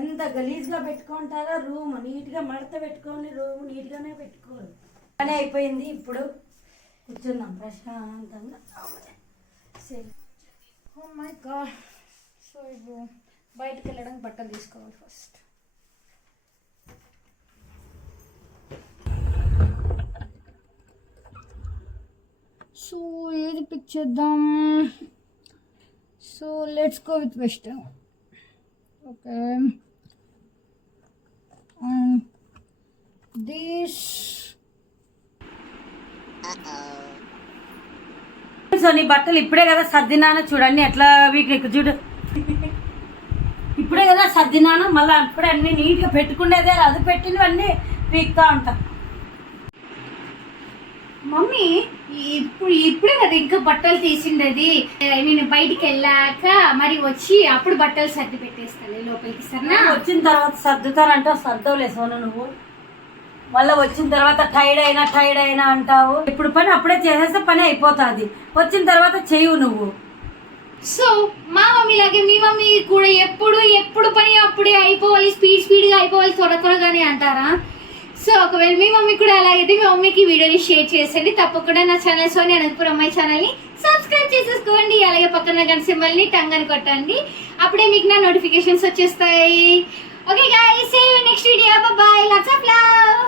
ఎంత గలీజ్గా పెట్టుకుంటారో రూమ్ నీట్గా మడత పెట్టుకొని రూమ్ నీట్గానే పెట్టుకోరు. పని అయిపోయింది, ఇప్పుడు కూర్చున్నాం ప్రశాంతంగా. Oh my God. సో ఇప్పుడు బయటకు వెళ్ళడానికి బట్టలు తీసుకోవాలి ఫస్ట్. సో ఏది పిక్ చేద్దాం? So let's go with western. Okay, this. So నీ బట్టలు ఇప్పుడే కదా సర్దినాను, చూడండి ఎట్లా వీక్ చూడు. ఇప్పుడే కదా సర్దినాను, మళ్ళీ అప్పుడే అన్నీ నీట్గా పెట్టుకునేదే అది పెట్టినవన్నీ వీక్గా ఉంటాం. మమ్మీ ఇప్పుడే కదా ఇంకా బట్టలు తీసిండేది, నేను బయటికి వెళ్ళాక మరి వచ్చి అప్పుడు బట్టలు సర్ది పెట్టేస్తాను లోపలికి. సరేనా? వచ్చిన తర్వాత సర్దుతానంటే సర్దవులే సోను, నువ్వు మళ్ళీ వచ్చిన తర్వాత టైర్డ్ అయినా అంటావు. ఇప్పుడు పని అప్పుడే చేసేస్తే పని అయిపోతుంది, వచ్చిన తర్వాత చెయ్యవు నువ్వు. సో మా మమ్మీ లాగే మీ మమ్మీ కూడా ఎప్పుడు పని అప్పుడే అయిపోవాలి, స్పీడ్గా అయిపోవాలి, త్వరగానే అంటారా? సో ఒకవేళ మీ మమ్మీ కూడా అలాగైతే మీ మమ్మీకి వీడియోని షేర్ చేసేయండి. తప్పకుండా నా ఛానల్ సోని అనంతపురం అమ్మాయి ఛానల్ని సబ్స్క్రైబ్ చేసేసుకోండి. అలాగే పక్కన గంట సింబల్ని టంగ్ అని కొట్టండి, అప్పుడే మీకు నా నోటిఫికేషన్స్ వచ్చేస్తాయి. Okay guys, see you next video. Bye bye, lots of love.